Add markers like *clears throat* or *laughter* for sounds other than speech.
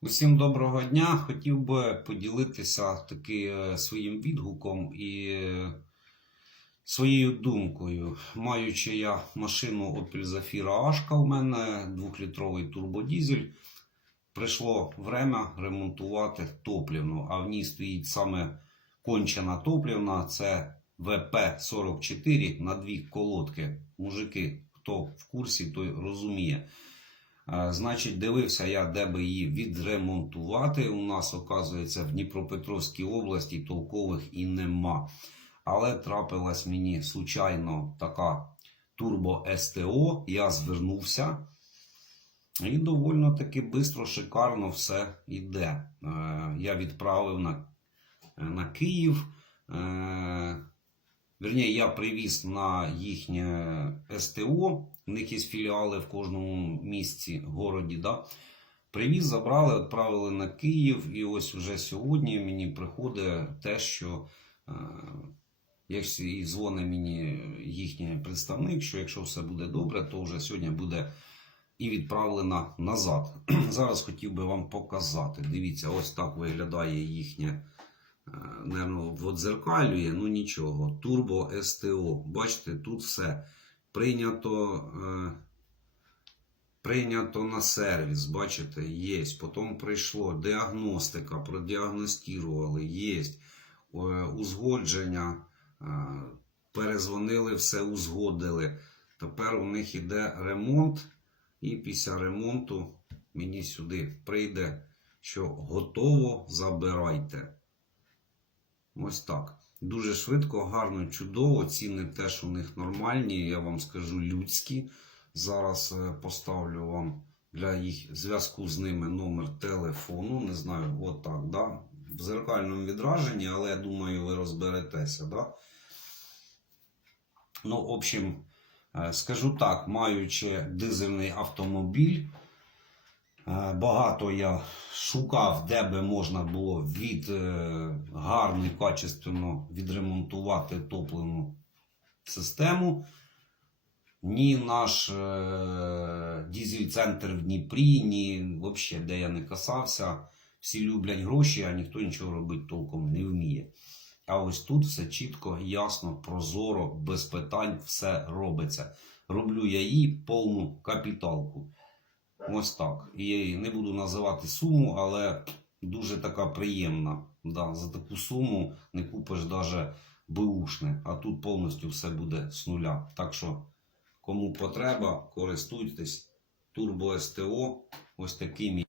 Усім доброго дня. Хотів би поділитися таки е, своїм відгуком і е, своєю думкою. Маючи я машину Opel Zafira Ашка, у мене 2-літровий турбодізель, прийшло время ремонтувати топливну, а в ній стоїть саме кончена топливна, це ВП-44 на дві колодки. Мужики, хто в курсі, той розуміє. Е, Значить, дивився я, де би її відремонтувати. У нас, оказується, в Дніпропетровській області толкових і нема. Але трапилась мені случайно така турбо СТО. Я звернувся. І довольно таки швидко, шикарно все йде. Е, Я відправив на, на Київ. Верні, я привіз на їхнє СТО, в них є філіали в кожному місті, городі. Да? Привіз, забрали, відправили на Київ, і ось уже сьогодні мені приходить те, що е, якщо і дзвонить мені їхній представник, що якщо все буде добре, то вже сьогодні буде і відправлена назад. *clears throat* Зараз хотів би вам показати. Дивіться, ось так виглядає їхнє. Наверно, водзеркалює, ну нічого. Турбо СТО. Бачите, тут все прийнято, е, прийнято на сервіс. Бачите, є. Потім прийшло діагностика, продіагностували, є. Узгодження, е, перезвонили, все узгодили. Тепер у них іде ремонт, і після ремонту мені сюди прийде, що готово, забирайте. Ось так. Дуже швидко, гарно, чудово. Ціни теж у них нормальні, я вам скажу людські. Зараз е, поставлю вам для їх зв'язку з ними номер телефону. Не знаю, отак, да? в зеркальному відраженні, але я думаю, ви розберетеся. Да? Ну, в общем, е, скажу так, маючи дизельний автомобіль. Е, Багато я шукав, де би можна було від е, гарно і качественно відремонтувати топливну систему. Ні наш е, дізель-центр в Дніпрі, ні взагалі, де я не касався. Всі люблять гроші, а ніхто нічого робити толком не вміє. А ось тут все чітко, ясно, прозоро, без питань все робиться. Роблю я їй повну капіталку. Ось так. І не буду називати суму, але дуже така приємна. Да, за таку суму не купиш навіть бушне, а тут повністю все буде з нуля. Так що, кому потреба, користуйтесь. Турбо СТО, ось такий мій.